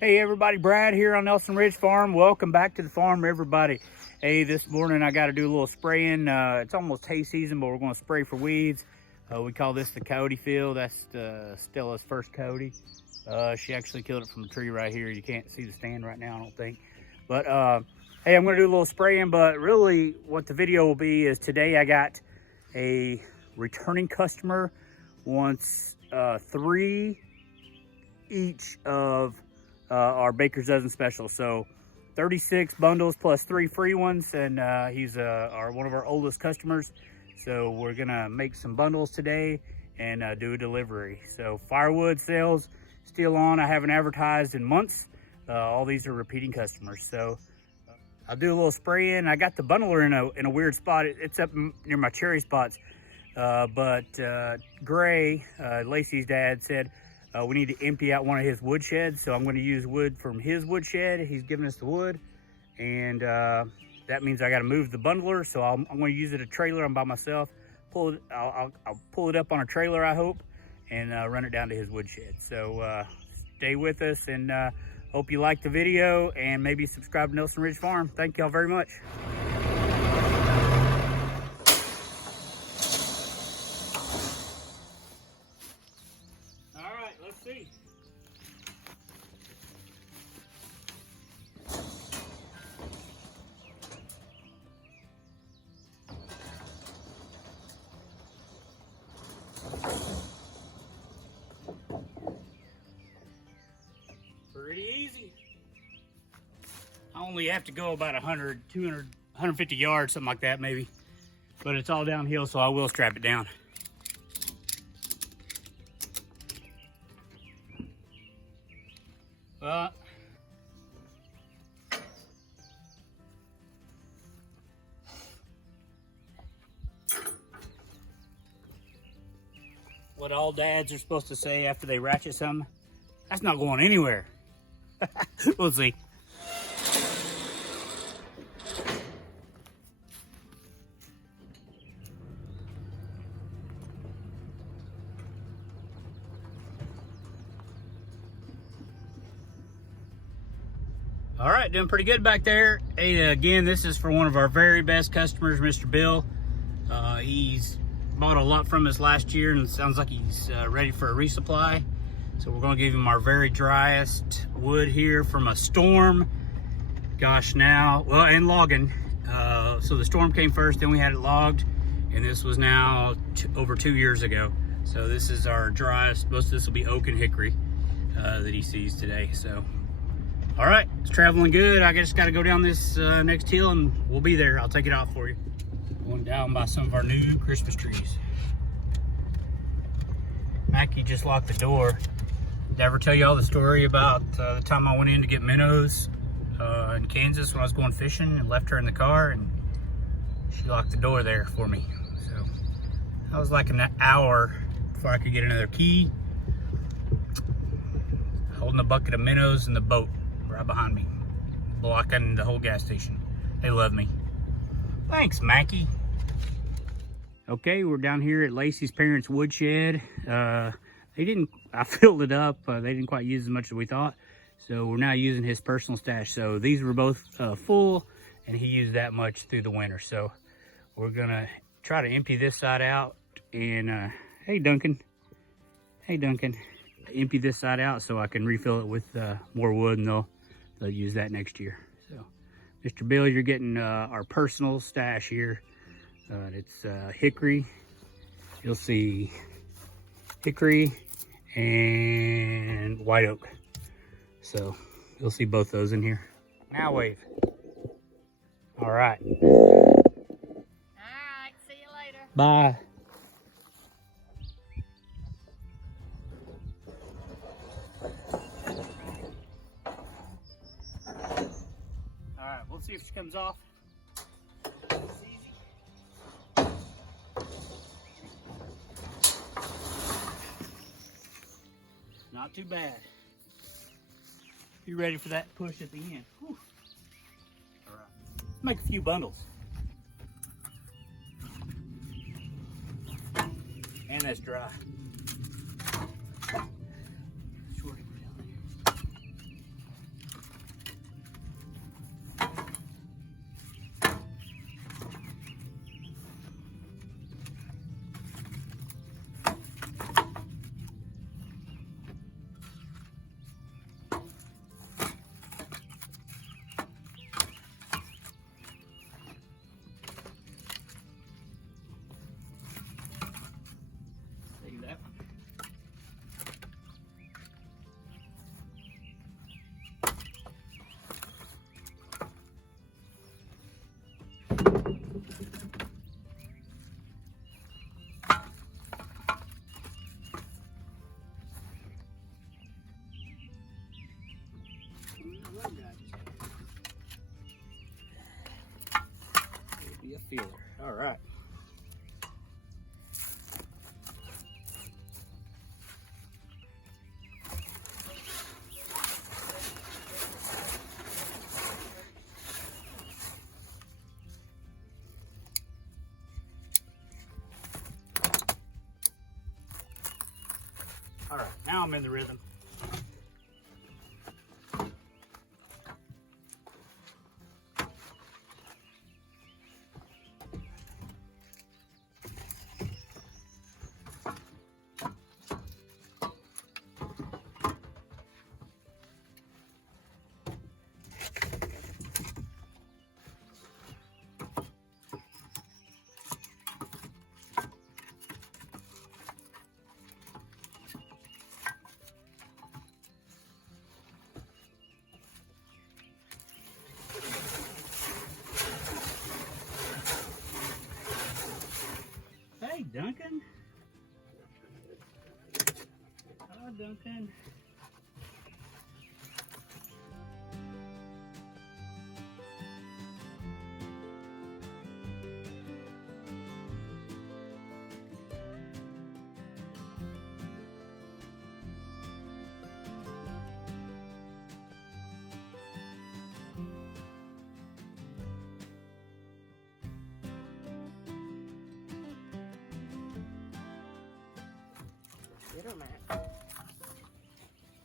Hey everybody, Brad here on Nelson Ridge Farm. Welcome back to the farm, everybody. Hey, this morning I got to do a little spraying. It's almost hay season, but we're going to spray for weeds. We call this the coyote field. That's Stella's first coyote. She actually killed it from the tree right here. You can't see the stand right now, I don't think. But hey, I'm going to do a little spraying, but really what the video will be is today I got a returning customer wants 3 each of our Baker's Dozen special. So 36 bundles plus 3 free ones, and he's one of our oldest customers. So we're gonna make some bundles today and do a delivery. So Firewood sales still on. I haven't advertised in months. All these are repeating customers. So I'll do a little spraying. I got the bundler in a weird spot. It's up near my cherry spots. But Gray, Lacey's dad, said we need to empty out one of his wood sheds. So I'm going to use wood from his wood shed. He's giving us the wood, and that means I got to move the bundler. So I'm going to use it a trailer. I'm by myself. I'll pull it up on a trailer, I hope, and run it down to his wood shed. So stay with us, and hope you like the video, and maybe subscribe to Nelson Ridge Farm. Thank y'all very much. Let's see. Pretty easy. I only have to go about 100, 200, 150 yards, something like that maybe. But it's all downhill, so I will strap it down. What all dads are supposed to say after they ratchet something, that's not going anywhere. We'll see. All right, doing pretty good back there. Hey, again, this is for one of our very best customers, Mr. Bill. He's bought a lot from us last year, and it sounds like he's ready for a resupply. So we're gonna give him our very driest wood here from a storm. Gosh, now, well, and logging. So the storm came first, then we had it logged, and this was now over 2 years ago. So this is our driest. Most of this will be oak and hickory that he sees today. So, all right, it's traveling good. I just gotta go down this next hill, and we'll be there. I'll take it out for you. Going down by some of our new Christmas trees. Mackie just locked the door. Did I ever tell you all the story about the time I went in to get minnows in Kansas when I was going fishing and left her in the car, and she locked the door there for me. So that was like an hour before I could get another key. Holding a bucket of minnows in the boat right behind me, blocking the whole gas station. They love me. Thanks, Mackie. Okay, we're down here at Lacey's parents' woodshed. I filled it up. They didn't quite use as much as we thought. So we're now using his personal stash. So these were both full, and he used that much through the winter. So we're gonna try to empty this side out. And hey, Duncan. Hey, Duncan. Empty this side out so I can refill it with more wood, and they'll use that next year. So, Mr. Bill, you're getting our personal stash here. It's hickory. You'll see hickory and white oak. So you'll see both those in here. Now wave. All right. All right, see you later. Bye. All right, we'll see if she comes off. Not too bad. Be ready for that push at the end. Whew. All right, let's make a few bundles. And that's dry. It'll be a feeler. All right. All right, now I'm in the rhythm. Hey, Duncan. Hi, Duncan.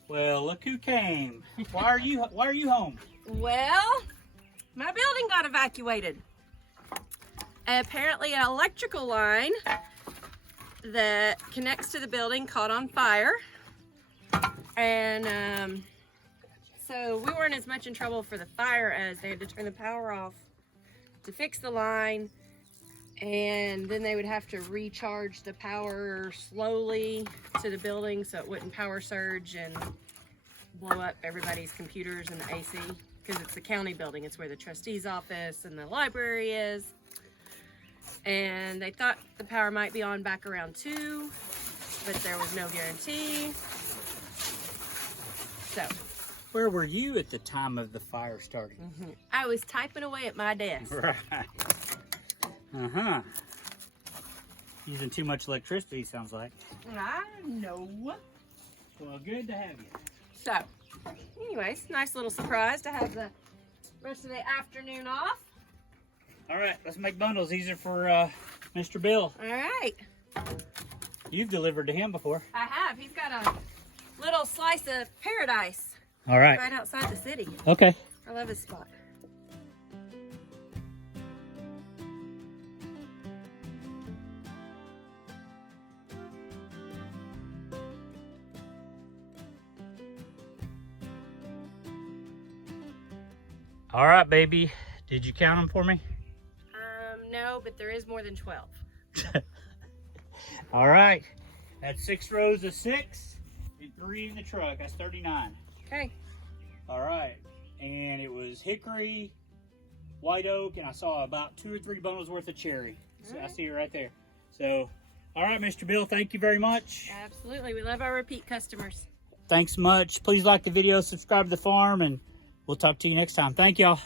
Well, look who came. Why are you home? Well, my building got evacuated. Apparently an electrical line that connects to the building caught on fire. And so we weren't as much in trouble for the fire as they had to turn the power off to fix the line. And then they would have to recharge the power slowly to the building so it wouldn't power surge and blow up everybody's computers and the AC, because it's the county building. It's where the trustee's office and the library is. And they thought the power might be on back around 2, but there was no guarantee. So, Where were you at the time of the fire starting? I was typing away at my desk. Right. Uh-huh. Using too much electricity, sounds like. I know. Well, good to have you. So, anyways, nice little surprise to have the rest of the afternoon off. All right, let's make bundles easier for Mr. Bill. All right. You've delivered to him before. I have. He's got a little slice of paradise All right. right outside the city. Okay. I love his spot. All right, baby. Did you count them for me? No, but there is more than 12. All right. That's 6 rows of 6 and 3 in the truck. That's 39. Okay. All right. And it was hickory, white oak, and I saw about 2 or 3 bundles worth of cherry. So I see it right there. So, all right, Mr. Bill, thank you very much. Absolutely. We love our repeat customers. Thanks much. Please like the video, subscribe to the farm, and we'll talk to you next time. Thank y'all.